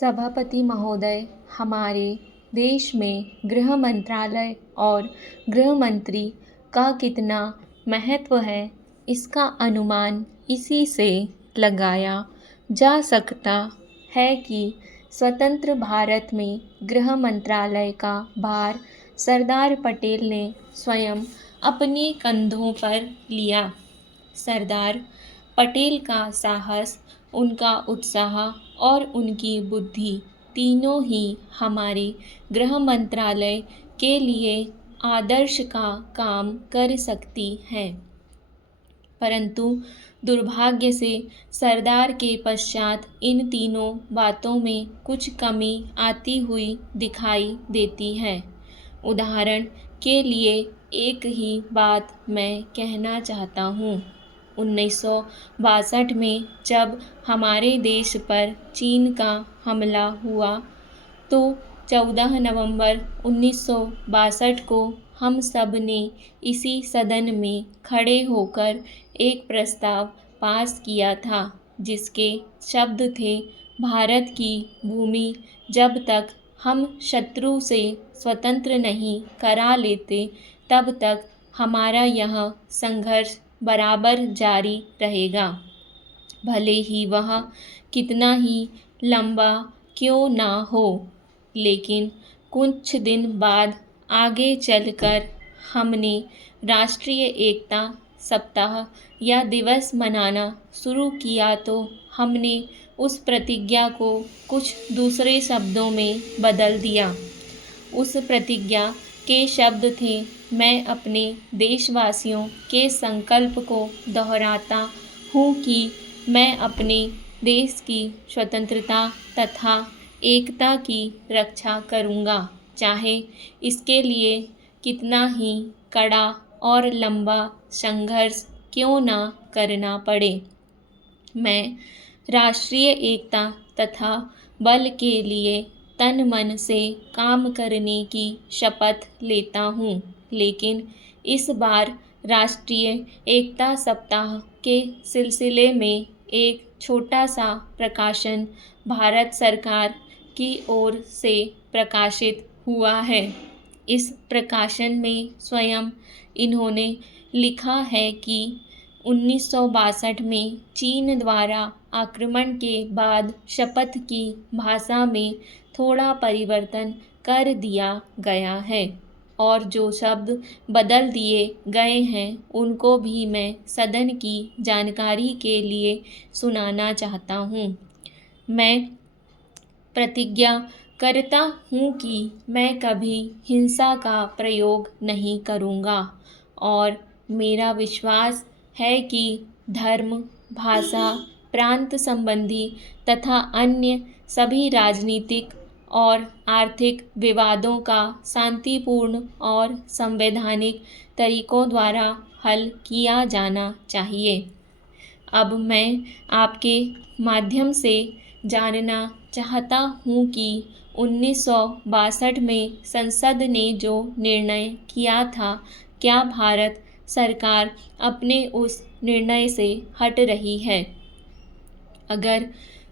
सभापति महोदय, हमारे देश में गृह मंत्रालय और गृह मंत्री का कितना महत्व है, इसका अनुमान इसी से लगाया जा सकता है कि स्वतंत्र भारत में गृह मंत्रालय का भार सरदार पटेल ने स्वयं अपने कंधों पर लिया। सरदार पटेल का साहस, उनका उत्साह और उनकी बुद्धि तीनों ही हमारे गृह मंत्रालय के लिए आदर्श का काम कर सकती हैं। परंतु दुर्भाग्य से सरदार के पश्चात इन तीनों बातों में कुछ कमी आती हुई दिखाई देती है। उदाहरण के लिए एक ही बात मैं कहना चाहता हूँ। 1962 में जब हमारे देश पर चीन का हमला हुआ तो 14 नवंबर 1962 को हम सब ने इसी सदन में खड़े होकर एक प्रस्ताव पास किया था, जिसके शब्द थे, भारत की भूमि जब तक हम शत्रु से स्वतंत्र नहीं करा लेते तब तक हमारा यह संघर्ष बराबर जारी रहेगा, भले ही वह कितना ही लंबा क्यों ना हो। लेकिन कुछ दिन बाद आगे चलकर हमने राष्ट्रीय एकता सप्ताह या दिवस मनाना शुरू किया तो हमने उस प्रतिज्ञा को कुछ दूसरे शब्दों में बदल दिया। उस प्रतिज्ञा के शब्द थे, मैं अपने देशवासियों के संकल्प को दोहराता हूँ कि मैं अपने देश की स्वतंत्रता तथा एकता की रक्षा करूँगा, चाहे इसके लिए कितना ही कड़ा और लंबा संघर्ष क्यों ना करना पड़े। मैं राष्ट्रीय एकता तथा बल के लिए तन मन से काम करने की शपथ लेता हूँ, लेकिन इस बार राष्ट्रीय एकता सप्ताह के सिलसिले में एक छोटा सा प्रकाशन भारत सरकार की ओर से प्रकाशित हुआ है। इस प्रकाशन में स्वयं इन्होंने लिखा है कि 1962 में चीन द्वारा आक्रमण के बाद शपथ की भाषा में थोड़ा परिवर्तन कर दिया गया है और जो शब्द बदल दिए गए हैं उनको भी मैं सदन की जानकारी के लिए सुनाना चाहता हूँ। मैं प्रतिज्ञा करता हूँ कि मैं कभी हिंसा का प्रयोग नहीं करूँगा और मेरा विश्वास है कि धर्म, भाषा, प्रांत संबंधी तथा अन्य सभी राजनीतिक और आर्थिक विवादों का शांतिपूर्ण और संवैधानिक तरीकों द्वारा हल किया जाना चाहिए। अब मैं आपके माध्यम से जानना चाहता हूँ कि 1962 में संसद ने जो निर्णय किया था, क्या भारत सरकार अपने उस निर्णय से हट रही है? अगर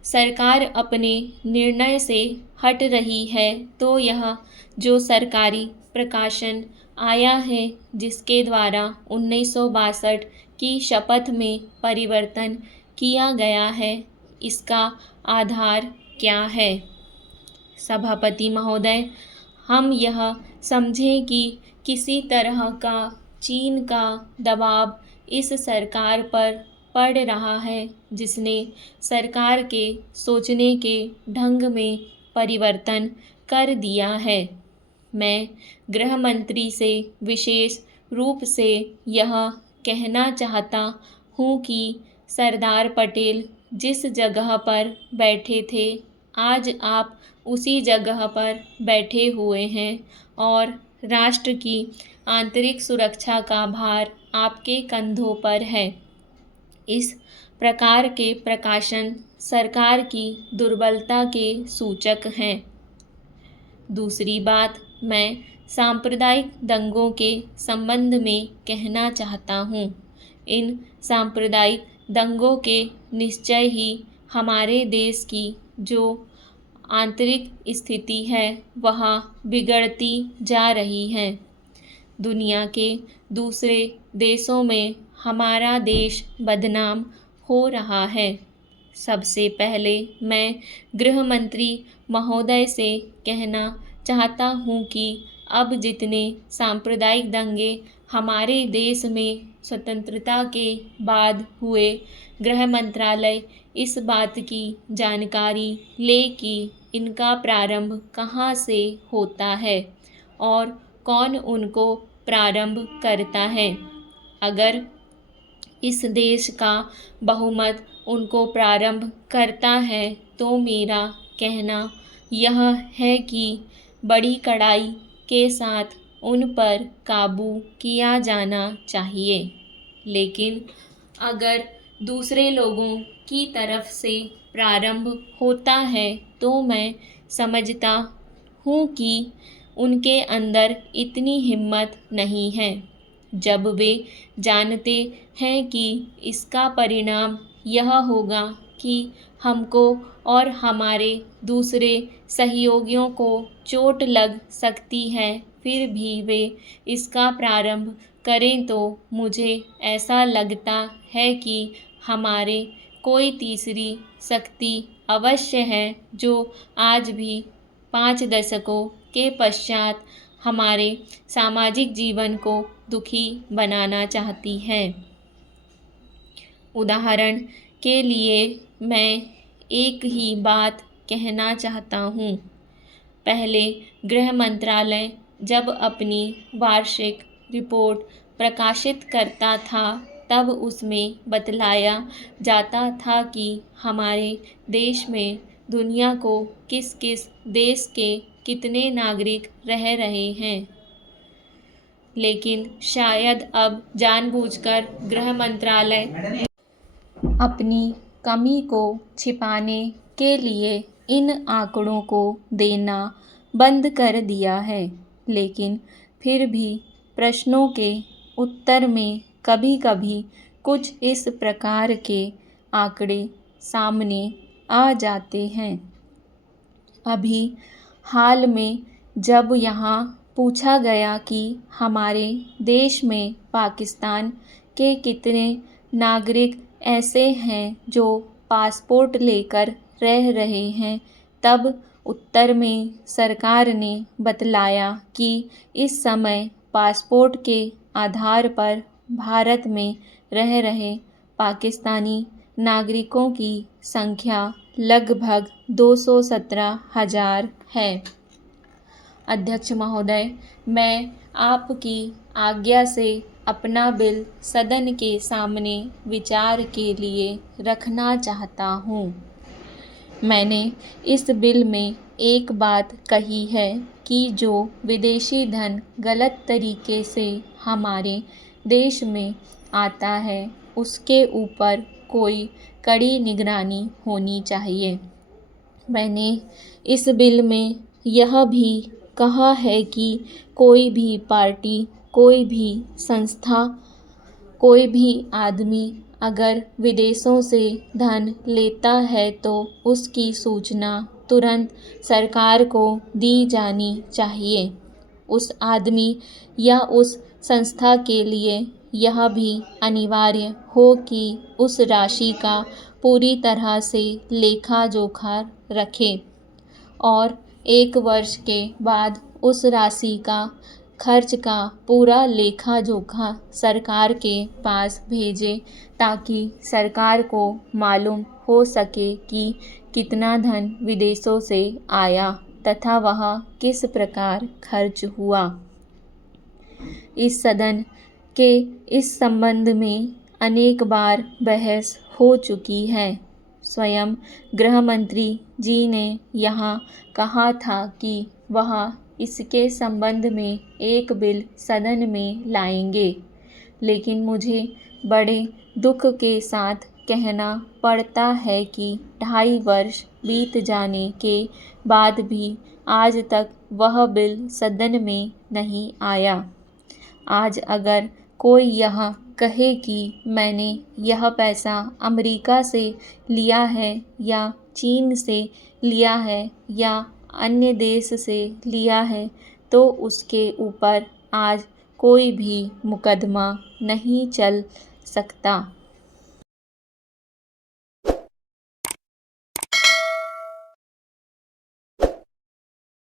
सरकार अपने निर्णय से हट रही है तो यह जो सरकारी प्रकाशन आया है जिसके द्वारा 1962 की शपथ में परिवर्तन किया गया है, इसका आधार क्या है? सभापति महोदय, हम यह समझें कि किसी तरह का चीन का दबाव इस सरकार पर पड़ रहा है, जिसने सरकार के सोचने के ढंग में परिवर्तन कर दिया है। मैं गृह मंत्री से विशेष रूप से यह कहना चाहता हूँ कि सरदार पटेल जिस जगह पर बैठे थे, आज आप उसी जगह पर बैठे हुए हैं और राष्ट्र की आंतरिक सुरक्षा का भार आपके कंधों पर है। इस प्रकार के प्रकाशन सरकार की दुर्बलता के सूचक हैं। दूसरी बात, मैं सांप्रदायिक दंगों के संबंध में कहना चाहता हूँ। इन सांप्रदायिक दंगों के निश्चय ही हमारे देश की जो आंतरिक स्थिति है वह बिगड़ती जा रही है। दुनिया के दूसरे देशों में हमारा देश बदनाम हो रहा है। सबसे पहले मैं गृह मंत्री महोदय से कहना चाहता हूँ कि अब जितने सांप्रदायिक दंगे हमारे देश में स्वतंत्रता के बाद हुए, गृह मंत्रालय इस बात की जानकारी ले कि इनका प्रारंभ कहाँ से होता है और कौन उनको प्रारंभ करता है। अगर इस देश का बहुमत उनको प्रारंभ करता है तो मेरा कहना यह है कि बड़ी कड़ाई के साथ उन पर काबू किया जाना चाहिए। लेकिन अगर दूसरे लोगों की तरफ से प्रारंभ होता है तो मैं समझता हूँ कि उनके अंदर इतनी हिम्मत नहीं है। जब वे जानते हैं कि इसका परिणाम यह होगा कि हमको और हमारे दूसरे सहयोगियों को चोट लग सकती है, फिर भी वे इसका प्रारंभ करें तो मुझे ऐसा लगता है कि हमारे कोई तीसरी शक्ति अवश्य है जो आज भी 5 दशकों के पश्चात हमारे सामाजिक जीवन को दुखी बनाना चाहती है। उदाहरण के लिए मैं एक ही बात कहना चाहता हूँ। पहले गृह मंत्रालय जब अपनी वार्षिक रिपोर्ट प्रकाशित करता था तब उसमें बतलाया जाता था कि हमारे देश में दुनिया को किस किस देश के कितने नागरिक रह रहे हैं। लेकिन शायद अब जानबूझकर गृह मंत्रालय अपनी कमी को छिपाने के लिए इन आंकड़ों को देना बंद कर दिया है। लेकिन फिर भी प्रश्नों के उत्तर में कभी कभी कुछ इस प्रकार के आंकड़े सामने आ जाते हैं। अभी हाल में जब यहाँ पूछा गया कि हमारे देश में पाकिस्तान के कितने नागरिक ऐसे हैं जो पासपोर्ट लेकर रह रहे हैं, तब उत्तर में सरकार ने बतलाया कि इस समय पासपोर्ट के आधार पर भारत में रह रहे पाकिस्तानी नागरिकों की संख्या लगभग 217,000 है। अध्यक्ष महोदय, मैं आपकी आज्ञा से अपना बिल सदन के सामने विचार के लिए रखना चाहता हूँ। मैंने इस बिल में एक बात कही है कि जो विदेशी धन गलत तरीके से हमारे देश में आता है उसके ऊपर कोई कड़ी निगरानी होनी चाहिए। मैंने इस बिल में यह भी कहा है कि कोई भी पार्टी, कोई भी संस्था, कोई भी आदमी अगर विदेशों से धन लेता है तो उसकी सूचना तुरंत सरकार को दी जानी चाहिए। उस आदमी या उस संस्था के लिए यह भी अनिवार्य हो कि उस राशि का पूरी तरह से लेखा जोखा रखे और 1 वर्ष के बाद उस राशि का खर्च का पूरा लेखा जोखा सरकार के पास भेजे ताकि सरकार को मालूम हो सके कि कितना धन विदेशों से आया तथा वह किस प्रकार खर्च हुआ। इस सदन के इस संबंध में अनेक बार बहस हो चुकी है। स्वयं गृह मंत्री जी ने यहाँ कहा था कि वह इसके संबंध में एक बिल सदन में लाएंगे, लेकिन मुझे बड़े दुख के साथ कहना पड़ता है कि 2.5 वर्ष बीत जाने के बाद भी आज तक वह बिल सदन में नहीं आया। आज अगर कोई यह कहे कि मैंने यह पैसा अमेरिका से लिया है या चीन से लिया है या अन्य देश से लिया है, तो उसके ऊपर आज कोई भी मुकदमा नहीं चल सकता।